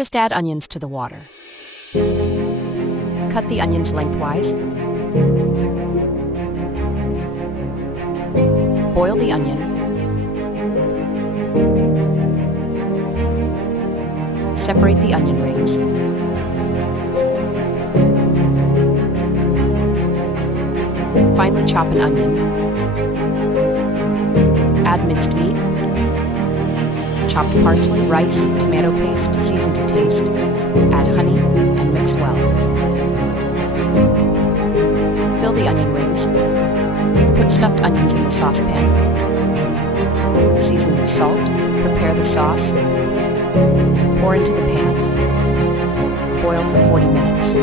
Just add onions to the water. Cut the onions lengthwise. Boil the onion. Separate the onion rings. Finely chop an onion. Add minced meat, chopped parsley, rice, tomato paste, season to taste. Add honey and mix well. Fill the onion rings. Put stuffed onions in the saucepan. Season with salt. Prepare the sauce. Pour into the pan. Boil for 40 minutes.